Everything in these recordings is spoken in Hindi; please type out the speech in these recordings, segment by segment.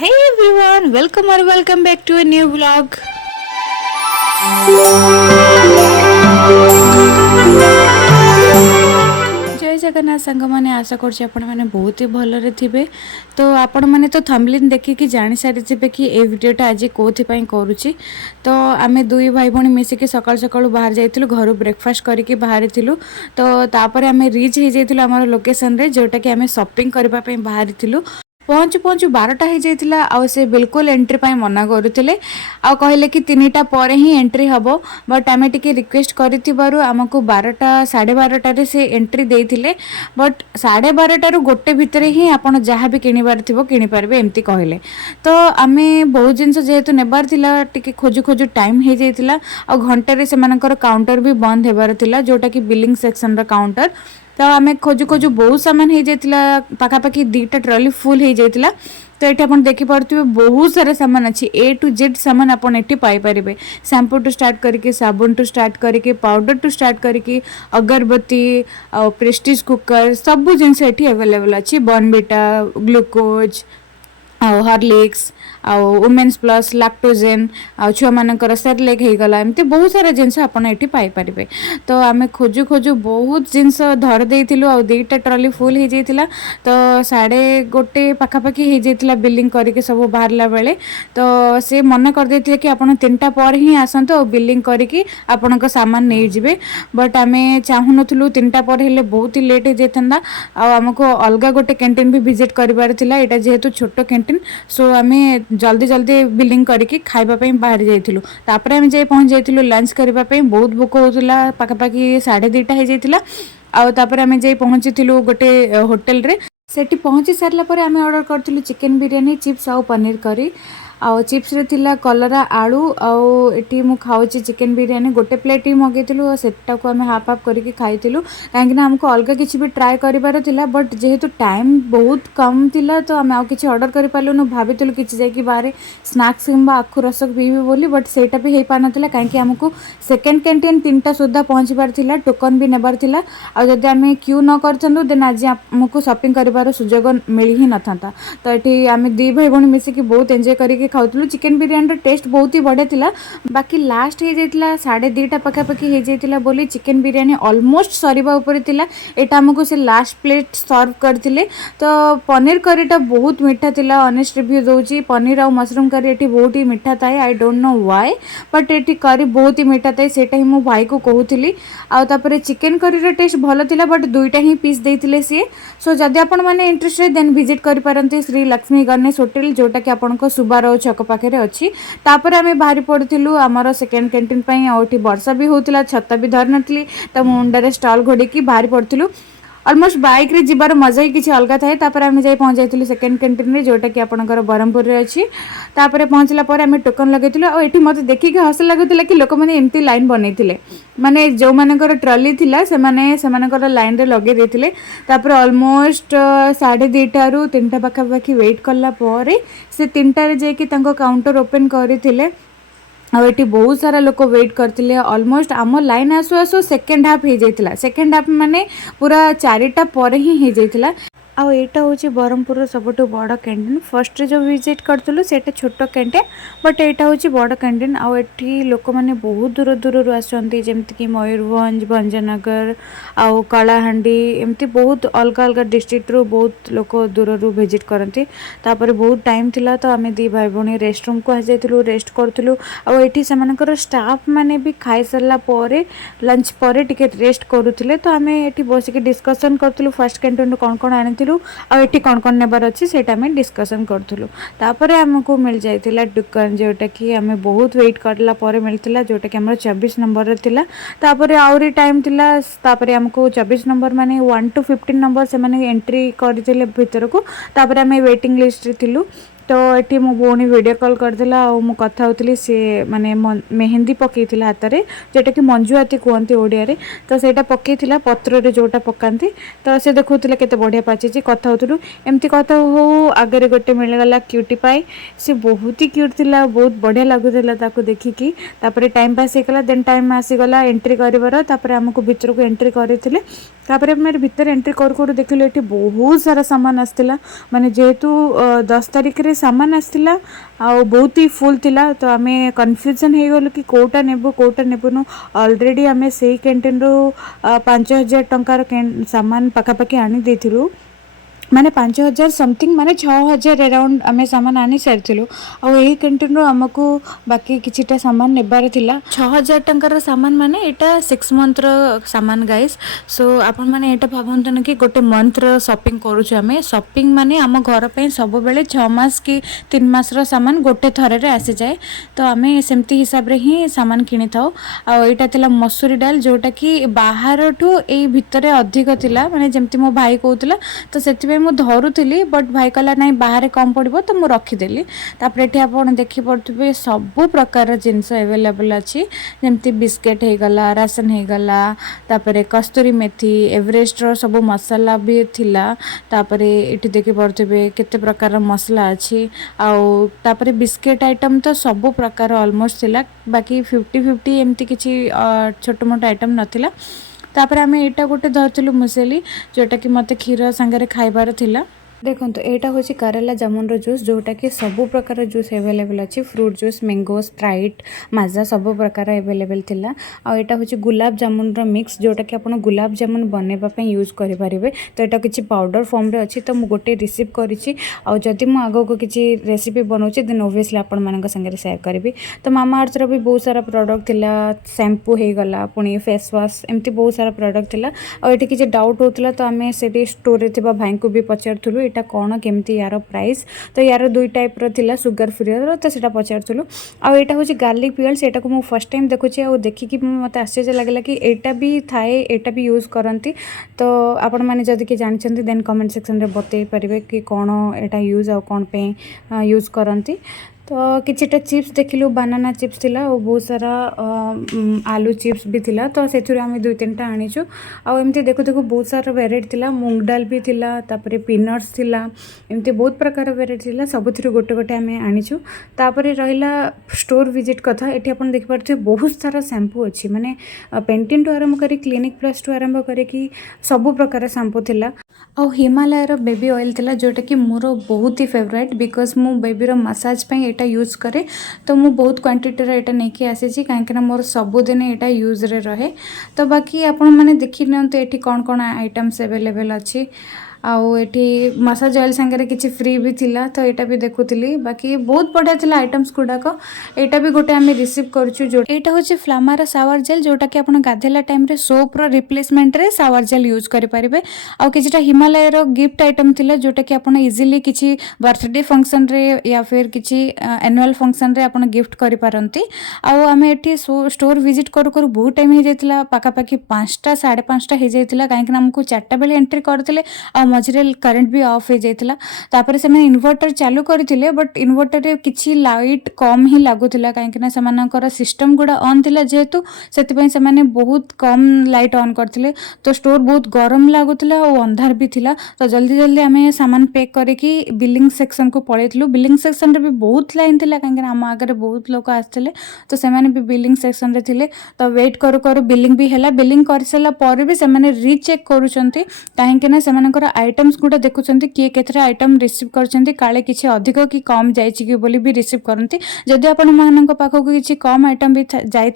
Hey everyone, welcome back to a new vlog. जय जगन्नाथ सांग मैंने आशा करछि आपण माने बहुत ही भलरे थिबे। तो आपण माने तो थंबनेल देखिकी जानि सारि थिबे कि ए वीडियोटा आज कोथि पई करूछि। तो आमे दुई भाई भणी मिसिकी सकाळ सकाळ बाहर जाइतिलु, घर ब्रेकफास्ट करिकी बाहर थिलु। तो तापर आमे रीच हे जाइतिलु हमर लोकेशन रे, जोटा कि आमे शॉपिंग करबा पई बाहर थिलु। पहुँचु पहुँचु 12टा हो जाता। आउ से बिल्कुल एंट्री पाई मना करुले, आ कहले कि 3टा पर ही एंट्री हम। बट आम टे रिक्वेस्ट करूँ आमको 12टा 12:30 से एंट्री देते। बट 12:30 गोटे भितर ही आप जहाँ भी किणवार थो किपारे एमती कहले। तो आम बहुत जिनस जेहेतु नेबार टे खोजु खोजु टाइम हो जाता। आ घंटे से काउंटर भी बंद होबार था, जोटा कि बिलिंग सेक्शन काउंटर। तो आम खोजु खोजु बहुत सामान हो जाता, पाखापाखि 2टा ट्रॉली फुल हो जाता। तो ये आप देखिपे बहुत सारा सामान अच्छी, ए टू जेड सामान आप पाइपर। शैम्पू टू स्टार्ट करके, साबुन टू स्टार्ट करके, पाउडर टू स्टार्ट करके, अगरबत्ती आ प्रेस्टीज कुकर सब जिनस ये अवेलेबल अच्छी। Bournvita, glucose, Horlicks, women's plus, Lactogen, छुआ मानकर सेरेलैक हो गला, एमती बहुत सारा जिनस आपन एठी पाई परिबे। तो आमे खोजु खोजु बहुत जिनस धर देइतिलु, आ 2टा ट्रॉली फुल हो जाइतिला। तो 1:30 पाखापाखि हो जाइतिला बिलिंग करके सब बाहरला बेले। तो से मना कर देथिले कि आपन 3टा पर ही आसंतो और बिलिंग करके आपनका सामान नै जिवे। बट आमे चाहु नथुलु 3टा पर हेले बहुत ही लेट हो जाइतंदा। आ हमको अलगा गोटे कैंटीन भी विजिट करबार थिला, एटा जेहेतु छोटो कैंटीन। सो आमे जल्दी जल्दी बिलिंग करके खाइबा पई बाहर जाइतिलु। तापर आमे जे पहुंच जाइतिलु लंच करबा पई। बहुत भूख होतला, पाखापाखि 2:30 हो जाइतिला। आ तापर आमे जे पहुंचितिलु गोटे होटल रे। सेठी पहुंची सारला पर आमे ऑर्डर करतिलु चिकन बिरयानी, चिप्स और पनीर करी। आउ चिप्स रे थिला कलरा आलू, आउ एटी मु खाउची चिकन बिरयानी गोटे प्लेट ही मगेतिलु। और सेटा को आमे हाफ हाफ करके खाइतिलु, काहेकि ना हमको अलगा किछि भी ट्राई करिबार थिला। बट जेहेतु टाइम बहुत कम थिला, तो आमे आ किछि ऑर्डर करि पालुनु। भाबितिलु किछि जाय कि बारे स्नैक्स किंबा आखु रस पीबी बोली, बट सेटा भी हे पान थिला, काहेकि हमको सेकंड कैंटीन 3टा सुद्धा पहुंचीबार थिला, टोकन भी नेबार थिला। आ जदि आमे क्यू न करथनु देन आज हमको शॉपिंग करिबार सुजोग मिली ही नथांता। तो एठी आमे दी भाई भणी मिसी कि बहुत एंजॉय करके खाउतलु। चिकन बिरयानी टेस्ट बहुत ही बढ़िया थिला। बाकी लास्ट हो जाइतिला 2:30 पाखापाखि हो जाइतिला बोली चिकन बिरयानी ऑलमोस्ट सरीबा ऊपर थिला। एटा हमको से लास्ट प्लेट सर्व करथिले। तो पनीर करीटा बहुत मीठा थिला, ऑनेस्ट रिव्यू दोची। पनीर और मशरूम करी एटी बहुत ही मीठा थाए, I don't know why, but eighty करी बहुत ही मीठा थाए, सेटा ही मो भाई को कहूतिली। आ तापर चिकन करी टेस्ट भलो थिला, बट 2टा ही पीस देइतिले सी। सो जदि आपण माने इंटरेस्टेड देन विजिट करि पारंती श्री लक्ष्मी गणेश होटल, जोटा कि आपनको सुबारो छक पाखे अच्छी। तापर आमे बाहरी पड़थिलु हमर सेकेंड कैंटीन पई। ओठी वर्षा भी होतिला, छत्ता भी धर नथली, त मुंडरे स्टॉल घोड़ी की बाहरी पड़थिलु। ऑलमोस्ट बाइक रे जिबार मजा ही किछि अलगा थाए। तापर आमे जाई पहुंच जाइतिलु सेकेंड कैंटीन रे, जोटा कि आपनकर बरहमपुर रे अछि। तापर पहुंचला पर आमे टोकन लगेतिलु। आ एठी मते देखि के हस लागुतिला कि लोक माने एम्ति लाइन बनैतिले, माने जो मानकर ट्रॉली थिला से माने सेमानकर लाइन रे लगे देतिले। तापर ऑलमोस्ट 2:30 रु 3टा पाखापाखि वेट करला परे से 3टा रे जाई कि तांको काउंटर ओपन करिथिले। आ एटी बहुत सारा लोक वेट करते। ऑलमोस्ट आम लाइन आसु आसु सेकेंड हाफ हो जाता। सेकेंड हाफ माने पूरा 4टा पर ही हो जाता। आउ एटा होची बरहमपुर सबुठु बड़ कैंटीन। फर्स्ट जो विजिट करतलु सेटा छोटो कैंटीन, बट एटा होची बड़ कैंटीन। आउ एठी लोक माने बहुत दूर दूर आसंती, जेमति कि मयूरभंज, भंजनगर, आउ कलाहांडी, एमती बहुत अलग अलग डिस्ट्रिक्ट रो बहुत लोक दूर विजिट करती। तापर बहुत टाइम थिला, तो आमे दी भाई भणी रेस्ट रूम को आ जाइतिलु, रेस्ट करतलु। आउ एठी सेमानकर स्टाफ माने भी खाई सरला परे लंच परे टिके रेस्ट करूथिले। तो आमे एठी बसिक डिस्कशन करतलु फर्स्ट कैंटीन कोन कोन आनिथिलु, आ एठी कोन कोन नेबार अछि सेटा में डिस्कशन करथुलु। तापर हमको मिल जाइतिला टोकन, जोटा कि हमें बहुत वेट करला परे मिलतिला, जोटा कि हमर 24 नंबर रे थिला। तापर आउरी टाइम थिला, तापर हमको 24 नंबर माने 1 to 15 नंबर से माने एंट्री करथिले भीतर को। तापर हमें वेटिंग लिस्ट रे थिलु। तो ये मो भौणी वीडियो कॉल करदेला, मु कथा होतली सी माने मेहंदी पकईथिला हाथ रे, जोटा कि मंजुआती कहते ओडिया रे। तो सेटा पकईथिला पत्र रे जोटा पकांती। तो से देखुथिला केते बढ़िया पाचिची। कथा होतलु एमती कथा हो आगे गोटे मिलगला क्यूटी पाई। से बहुत ही क्यूट थिला, बहुत बढ़िया लागुथिला ताको देखिकी। तापर टाइम पास होगला, देन टाइम आसीगला एंट्री करिवार। तापर हमको भीतर को एंट्री करथिले। तापर मेरे भीतर एंट्री करू करू देखिले एठी बहुत सारा सामान आस्तिला। माने जेहेतु 10 तारिख रे सामान आसला आ बहुत ही फुल थिला तो आमे कन्फ्यूजन हो गलु कि कोटा नेबुनु ऑलरेडी आमे सेही कैंटीन रो 5000 टंकार सामान पकापकी आनी देथिलु माने 5000 समथिंग माने 6000 अराउंड आमे सामान आनी सारिथिलु आ एही कैंटीन रो हमकु बाकी किछिटा सामान नेबार थिला 6000 टंकार सामान माने एटा 6 मंथ रो सामान गाइस सो आपण माने एटा भाबंतन कि गोटे मंथ रो शॉपिंग करूछु आमे शॉपिंग माने हम घर पे सब बेले 6 मास की 3 मास रो सामान गोटे थरे रे आसी जाए तो आमे सेमती हिसाब रे ही सामान किनि थाउ आ एटा थिला मसूरी डाल जोटा कि बाहर ठू ए भितरे अधिक थिला माने जेमती मो भाई कहउतला तो सेति मु धरुली बट भाई कहला ना बाहर कम पड़ो तो मुझे रखीदेली तापर ये आप देखिपे सबू प्रकार जिनस एवेलेबल अच्छी जमती बिस्केट हो गला राशन हो गला तापर कस्तूरी मेथी एवरेस्ट रो सब मसला भी थिला तापर ये देखिपे केते प्रकार मसला अच्छी आउ तापर बिस्केट आइटम तो सबू प्रकार ऑलमोस्ट थिला बाकी 50-50 एमती किसी छोट मोट आइटम नथिला तापर आमे एटा गोटे धरथिलु मुसेली जोटा कि मते क्षीर संगे खाइबार थिला देखो एटा हूँ करेला जामुन रो जूस जोटा कि सबू प्रकार जूस एवेलेबल अच्छी फ्रूट जूस मैंगो स्प्राइट माजा सबू प्रकार एवेलेबल थिला आ एटा हूँ गुलाब जामुन रो मिक्स जोटा कि आपण गुलाब जामुन बनैबा पे यूज करि परिबे तो एटा किछि पाउडर फॉर्म रे अच्छी तो मु गोटे रिसीव करिछि आ जदि मु आगो को किछि रेसिपी बनौछि देन ओबियसली आपण मानक संगे शेयर करबी तो मामा अर्थ रो भी बहुत सारा प्रोडक्ट थिला शैम्पू हे गला पुनी फेस वॉश एमती बहुत सारा प्रोडक्ट थिला आ एठी किछि डाउट होतला तो आमे सेठी स्टोर रे थिबा भाई को भी पचारथुलु एटा कौन केमती यार प्राइस तो यार दुई टाइप रो थिला सुगर फ्री रो तो सेटा पचारथुलु आ एटा होची गार्लिक पियल सेटा को मु फर्स्ट टाइम देखुची आ देखि कि मते आश्चर्य लागला कि एटा भी थाए एटा भी यूज करंती तो आपण माने जदि कि जानिछंती देन कमेंट सेक्शन रे बतै परिबे कि कौन एटा यूज आ कौन पे यूज करंती तो किछिटा चिप्स देखिलु बनाना चिप्स थिला और बहुत सारा आलू चिप्स भी थिला तो सेथुरे आमे दुई तीनटा आनिछु आ एमती देखु देखु बहुत सारा वेराइटी थिला मूंग दाल भी थिला तापरे पीनट्स थिला एमती बहुत प्रकार वेराइटी थिला सबुथिरे गोटे गोटे आमे आनिछु तापरे रहिला स्टोर विजिट कथा एठी आपण देखि परथे बहुत सारा शैम्पू अछि माने पेंटिन टू आरंभ करी क्लिनिक प्लस टू आरंभ करी कि सब प्रकार शैम्पू थिला आ हिमालय रो बेबी ऑयल थिला जोटा कि मोर बहुत ही फेवरेट बिकॉज मु बेबी रो मसाज पे एटा यूज करे तो मु बहुत क्वांटिटी रे एटा नेकी आसी कहीं मोर सबुदिन एटा यूज रे रहे तो बाकी आपण माने देखि नंत एठी कौन कौन आइटम्स अवेलेबल अच्छी आउ एठी मसाज ऑयल संगे किसी फ्री भी थिला तो एटा भी देखुली बाकी बहुत बढ़िया थिला आइटम्स गुड़ाक एटा भी गोटे आमे रिसीव करछु जो एटा होची फ्लामार शावर जेल जोटा कि आपण गाधेला टाइम रे सोप रो रिप्लेसमेंट रे शावर जेल यूज करि परिबे आ किछटा हिमालय रो गिफ्ट आइटम थिला जोटा कि आपण इजीली किछि बर्थडे फंक्शन रे या फिर किछि एनुअल फंक्शन रे आपण गिफ्ट करि पारंती आ आमे एठी स्टोर विजिट करू करू बहुत टाइम हे जायतिला पाका पाकी 5टा 5:30 हे जायतिला काहे कि हमकु 4टा बेले एंट्री करथिले आ मझे करेन्ट भी ऑफ हो जाता तापर से इन्वर्टर चालू करते बट इन्वर्टर रे किछि लाइट कम ही लगुला कहीं सिस्टम गुड़ा ऑन थिला जेहेतु से बहुत कम लाइट ऑन करते तो स्टोर बहुत गरम लगुला और अंधार भी थिला तो जल्दी जल्दी आम सामान पैक करके बिलिंग सेक्शन को पलैलु बिलिंग सेक्शन रे भी बहुत लाइन थिला कहीं आम आगे बहुत लोग आसते तो से भी बिलिंग सेक्शन रे थिले तो वेट करू करू बिलिंग भी है बिलिंग कर सारा पर भी से रीचेक करुँच कहीं आइटम्स गुड़ा देखुंत किए के आइटम रिसीव करछंती काले किसी अधिक कि कम जाइए कि बोली भी रिसीव करती जदि आपण मानक पाखक किसी कम आइटम भी जाए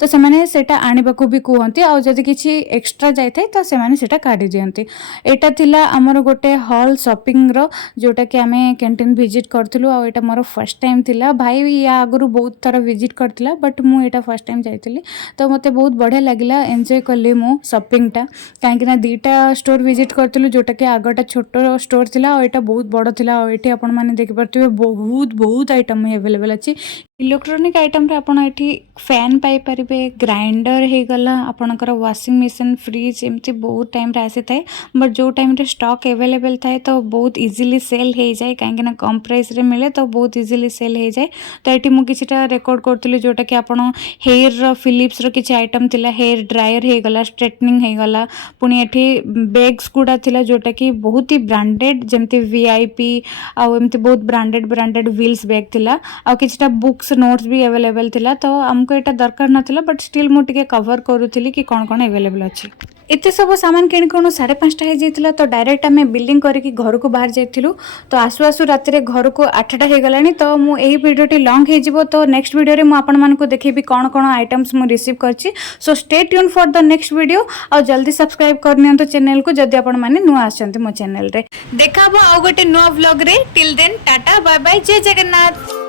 तो सेमाने सेटा आनिबाकू भी कहती आ जदि किसी एक्स्ट्रा जाए तो सेमाने सेटा काढ़ी दियंती एटा थिला हमर गोटे हॉल शॉपिंग रो जोटा कि आमे कैंटीन विजिट करथुलु आ एटा मोर फर्स्ट टाइम थिला भाई या आगु बहुत थरा विजिट करथिला बट मु एटा फर्स्ट टाइम जाइतिली तो मते बहुत बढ़िया लागिला एन्जॉय करली मु शॉपिंग टा काहे ना दीटा स्टोर विजिट करथुलु जोटा कि आगटा छोट स्टोर थिला और एटा बहुत बड़ थिला और एठी आपण माने देखि परथिबे बहुत बहुत आइटम अवेलेबल अछि इलेक्ट्रॉनिक आइटम रे आपण एठी फैन पाई परिबे ग्राइंडर हे गला आपणकर वॉशिंग मशीन फ्रिज एमती बहुत टाइम रे आसी थाए बट जो टाइम रे स्टॉक अवेलेबल थाए तो बहुत इजीली सेल हो जाए कहीं ना कम प्राइस रे मिले तो बहुत इजीली सेल हो जाए तो एठी मु किछटा रेकॉर्ड करथुली जोटा कि आपण हेयर रो फिलिप्स रो किछ आइटम थिला हेयर ड्रायर हे गला स्ट्रेटनिंग हे गला पुनी एठी बैग्स गुडा थिला जोटा कि बहुत ही ब्रांडेड जमती वीआईपी आउ एमती बहुत ब्रांडेड व्हील्स बैग थिला आ किछटा बुक्स नोट्स भी अवेलेबल थिला तो हमको एटा दरकार नथिला बट स्टिल मु टिके कवर करूथिली कि कोन कोन अवेलेबल अछि। एते सब सामान किन कोन 5:30 हो जाइतिला तो डायरेक्ट आमे बिलिंग करके घर को बाहर जाइथिलु तो आसु आसु रात रे घर को 8टा हो गलानी तो मु एही वीडियोटी लॉन्ग हे जिवो तो नेक्स्ट वीडियो रे मु आपन मान को देखेबी कोन कोन आइटम्स मु रिसीव करछि। So stay tune for the next video और जल्दी सब्सक्राइब करनियंतो चैनल को जदि आपन माने नुआ आछंती मो चैनल रे। देखाबो आ गोटे नुआ व्लॉग रे। Till then tata bye bye जय जगन्नाथ।